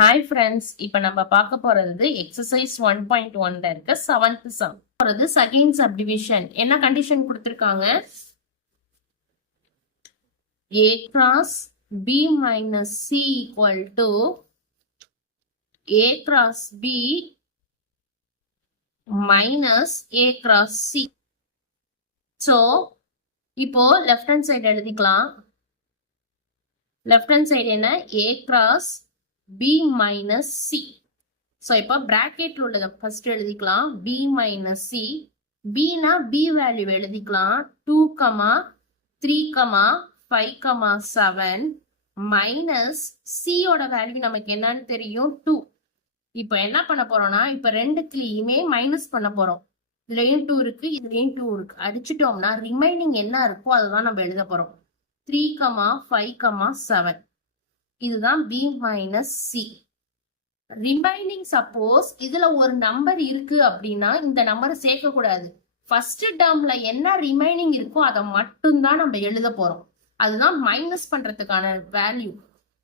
Hi friends, இப்ப நம்ம பார்க்க போறது exercise 1.1ல இருக்க 7th sum. போறது second subdivision. என்ன கண்டிஷன் கொடுத்திருக்காங்க? A cross B minus C equal to A cross B minus A cross C. So, இப்போ left hand side எழுதிக்கலாம். Left hand side என்ன? A cross B minus C. So, இப்போ bracket உள்ளத first எழுதிக்கலாம். B minus C. B na B value எழுதிக்கலாம். 2, 3, 5, 7 minus C ஓட value நமக்கு என்னன்னு தெரியும் 2. இப்போ என்ன பண்ண போறோம்னா, இப்போ ரெண்டுக்குலயுமே மைனஸ் பண்ண போறோம். இதுலயும் 2 இருக்கு, இதுலயும் 2 இருக்கு. அடிச்சிட்டோம்னா ரிமைனிங் என்ன இருக்கோ அதுதான் நம்ம எழுத போறோம். 3, 5, 7. இதுதான் B minus C. Remaining suppose இதுல ஒரு நம்பர் இருக்கு அப்படின்னா இந்த நம்பரை சேர்க்க கூடாது. ஃபர்ஸ்ட் டேர்ம்ல என்ன ரிமைனிங் இருக்கோ அதை மட்டும்தான் நம்ம எழுத போறோம். அதுதான் மைனஸ் பண்றதுக்கான வேல்யூ.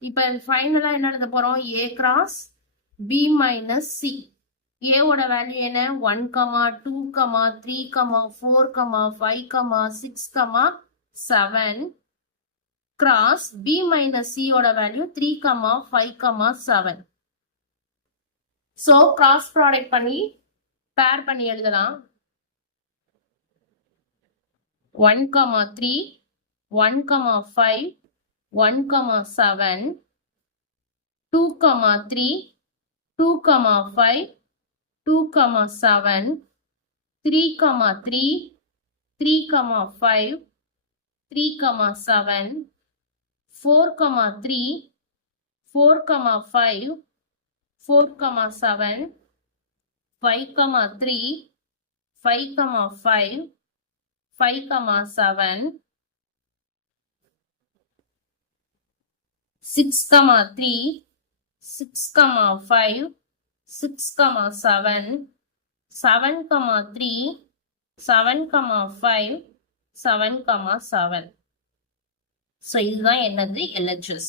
இப்ப ஃபைனலா என்ன எழுத போறோம்? A cross B minus C. A ஓட வேல்யூ என்ன? 1, 2, 3, 4, 5, 6, 7 கிராஸ் B மைனஸ் C ஓட வேல்யூ 3, 5, 7. So, cross product பண்ணி pair பண்ணி எழுதலாம். 1, 3, 1, 5, 1, 7, 2, 3, 2, 5, 2, 7, 3, 3, 3, 5, 3, 7, 4, 3, 4, 5, 4, 7, 5, 3, 5, 5, 5, 7, 6, 3, 6, 5, 6, 7, 7, 3, 7, 5, 7, 7. So, இதுதான் என்னது? LHS.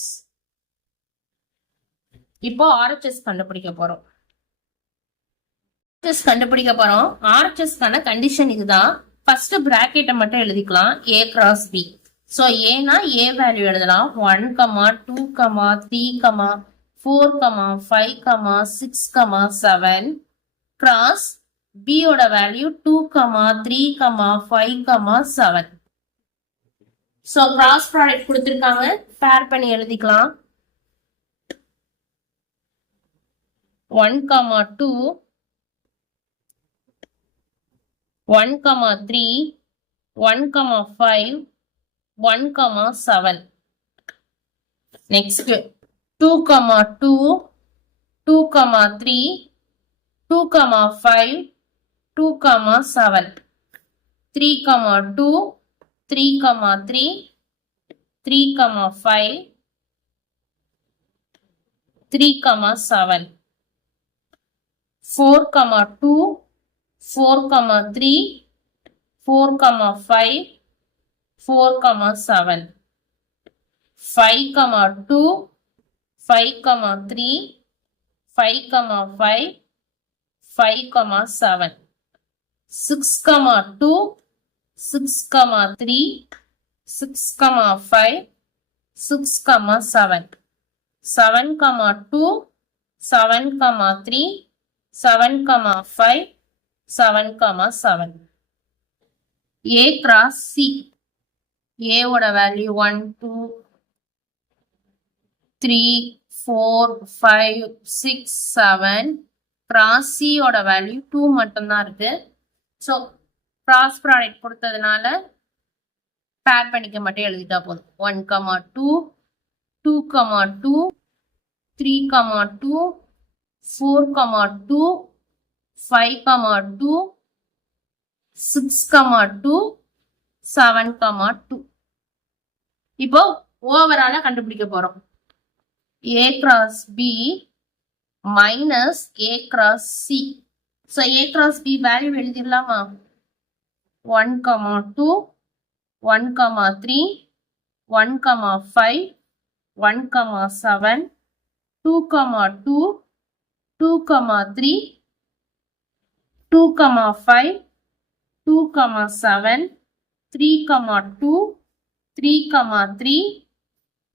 இப்போ RHS கண்டுபிடிக்க போறோம். RHS கண்டுபிடிக்க போறோம். RHS கான கண்டிஷன் இதுதான். ஃபர்ஸ்ட் பிராக்கெட்டை மட்டும் எழுதிக்கலாம். A cross B. So A னா A வேல்யூ எழுதலாம். 1, 2, 3, 4, 5, 6, 7 cross B ஓட வேல்யூ 2, 3, 5, 7. சோ கிராஸ் ப்ராடக்ட் கொடுத்திருக்காங்க. பேர் பண்ணி எழுதிக்கலாம். 1, 2, 1, 3, 1, 5, 1, 7. Next, 2, 2, 2, 3, 2, 5, 2, 7. 3, 2, 3, 3, 3, 5, 3, 7. 4, 2, 4, 3, 4, 5, 4, 7. 5, 2, 5, 3, 5, 5, 5, 7. 6, 2, 6, 3, 6, 5, 6, 7. 7, 2, 7, 3, 7, 5, 7, 7. A cross C. A ஓட வேல்யூ 1, 2, 3, 4, 5, 6, 7. கிராஸ் C ஓட வேல்யூ 2 மட்டும்தான் இருக்கு. ஸோ கிராஸ் ப்ராடக்ட் கொடுத்ததுனால பேர் பண்ணிக்க மட்டும் எழுதிட்டா போதும். 1, 2, 2, 2, 3, 2, 4, 2, 5, 2, 6, 2, 7, 2. இப்போ ஓவரால கண்டுபிடிக்க போறோம். A cross B minus A cross C. So A cross B value எழுதிடலாமா? 1, 2, 1, 3, 1, 5, 1, 7, 2, 2, 3, 2, 5, 2, 7, 3, 2, 3, 3,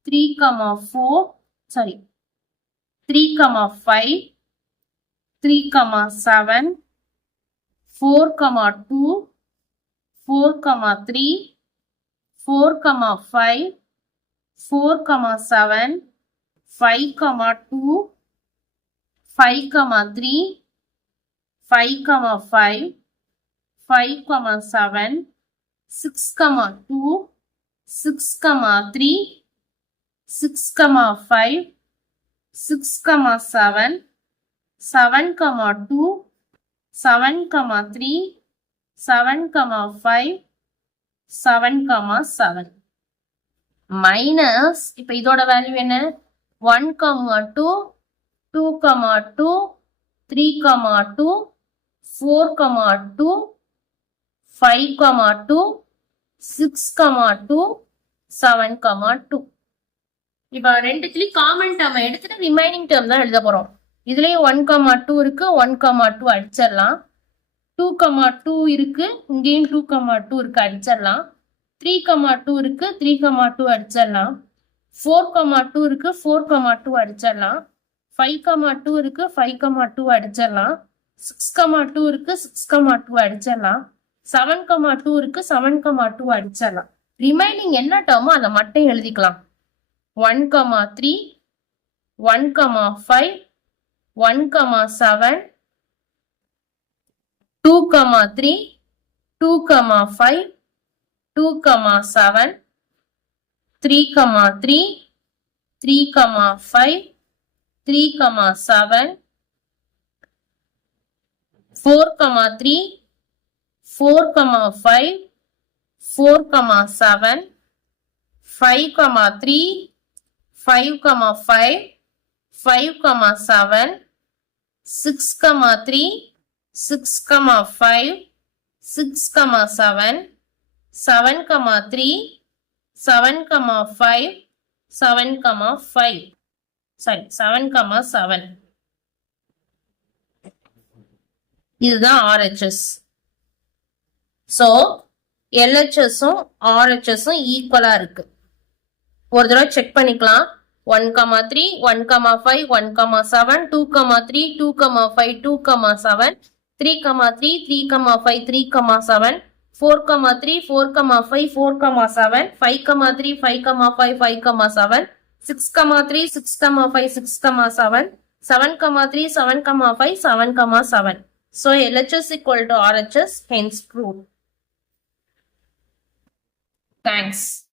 3, 4, sorry, 3, 5, 3, 7, 4, 2, 4, 3, 4, 5, 4, 7, 5, 2, 5, 3, 5, 5, 5, 7, 6, 2, 6, 3, 6, 5, 6, 7, 7, 2, 7, 3, 7, 5, 7, 7. மைனஸ் இப்போ இதோட வேல்யூ என்ன 1, 2, 2, 2, 3, 2, 4, 2, 5, 2, 6, 2, 7, 2. இப்போ ரெண்டுத்துலயும் காமன் டேர்ம் எடுத்துட்டு ரிமைனிங் டேர்ம் தான் எழுத போறோம். இதுலயே 1, 2 இருக்கு, 1, 2 அடிச்சிடலாம். 2, 2 இருக்கு, இங்கேயும் 2, 2 இருக்கு, அடிச்சிடலாம். 3, 2 இருக்கு, 3, 2 அடிச்சிடலாம். 4, 2 இருக்கு, 4, 2 அடிச்சிடலாம். 5, 2 இருக்கு, 5, 2 அடிச்சிடலாம். 6, 2 இருக்கு, 6, 2 அடிச்சிடலாம். 7, 2 இருக்கு, 7, 2 அடிச்சிடலாம். ரிமைனிங் என்ன டேர்மோ அதை மட்டும் எழுதிக்கலாம். 1, 3, 1, 5, 1, 7, 2, 3, 2, 5, 2, 7, 3, 3, 3, 5, 3, 7, 4, 3, 4, 5, 4, 7, 5, 3, 5, 5, 5, 7, 6, 3, 6, 5, 6, 7, 7, 3, 7, 5, 7, 5. Sorry, 7, 7. இதுதான் RHS. So, LHSும் RHSும் ஈக்குவலா இருக்கு. ஒரு தடவை செக் பண்ணிக்கலாம். 1, 3, 1, 5, 1, 7, 2, 3, 2, 5, 2, 7, 3, 3, 3, 5, 3, 7, 4, 3, 4, 5, 4, 7, 5, 3, 5, 5, 5, 7, 6, 3, 6, 5, 6, 7, 7, 3, 7, 5, 7, 7. So, LHS equal to RHS, hence proved. Thanks.